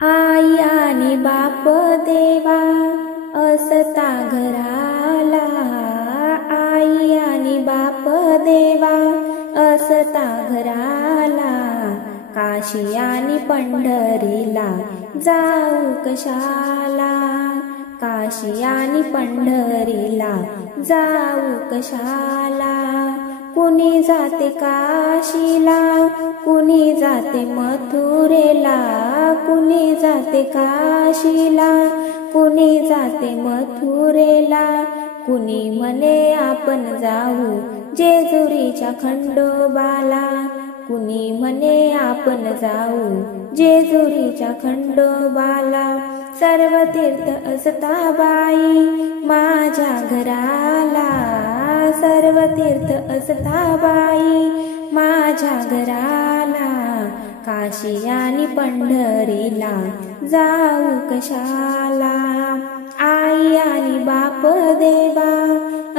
आई आणि बाप देवा असता घराला, आई आणि बाप देवा असता घराला, काशी आणि पंढरीला जाऊ कशाला, काशी आणि पंढरीला जाऊ कशाला. कुणी जाते काशीला, कुणी जाते मथुरेला, कुणी जाते काशीला, कुणी जाते मथुरेला, कुणी म्हणे आपण जाऊ जेजुरीच्या खंडोबाला, कुणी म्हणे आपण जाऊ जेजुरीच्या खंडोबाला. सर्व तीर्थ असता बाई माझ्या घराला, सर्व तीर्थ असता बाई माझ्या घराला, काशी आणि पंढरीला जाऊ कशाला. आई आणि बाप देवा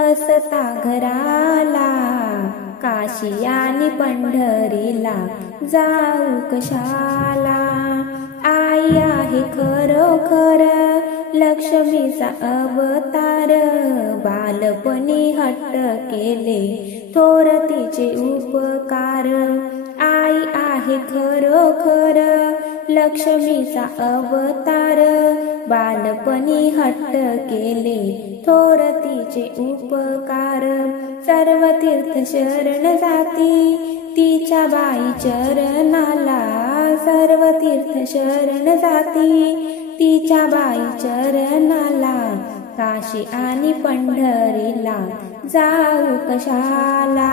असता घराला, काशी आणि पंढरीला जाऊ कशाला. आई आहे खरोखर लक्ष्मीचा अवतार, बालपणी हट्ट केले थोर तिचे उपकार. आई आहे खरोखर लक्ष्मीचा अवतार, बालपणी हट्ट केले थोर तिचे उपकार. सर्व तीर्थ शरण जाती तिच्या बाई चरणाला, सर्व तीर्थ शरण जाती तिच्या बाई चरणाला, काशी आणि पंढरीला जाऊ कशाला.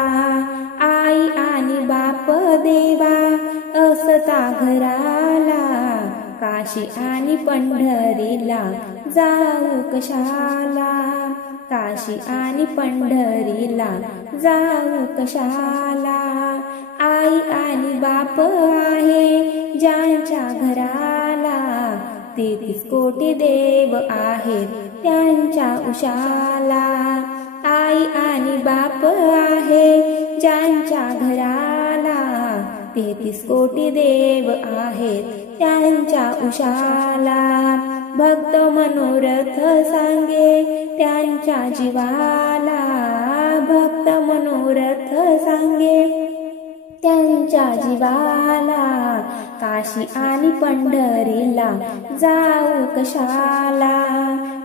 आई आणि बाप देवा असता घराला, काशी आणि पंढरीला जाऊ कशाला, काशी आणि पंढरीला जाऊ कशाला. आई आणि बाप आहे ज्यांच्या घराला, 33 कोटी देव आहेत त्यांच्या उशाला. आई आणि बाप आहे ज्यांच्या घराला, 33 कोटी देव आहेत त्यांच्या उशाला. भक्त मनोरथ सांगे त्यांच्या जीवाला, भक्त मनोरथ सांगे त्यांच्या जीवाला, काशी आणि पंढरीला जाऊ कशाला.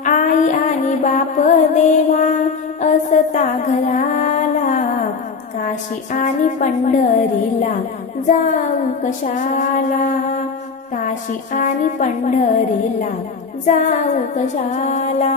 आई आणि बाप देवा असता घराला, काशी आणि पंढरीला जाऊ कशाला, काशी आणि पंढरीला जाऊ कशाला.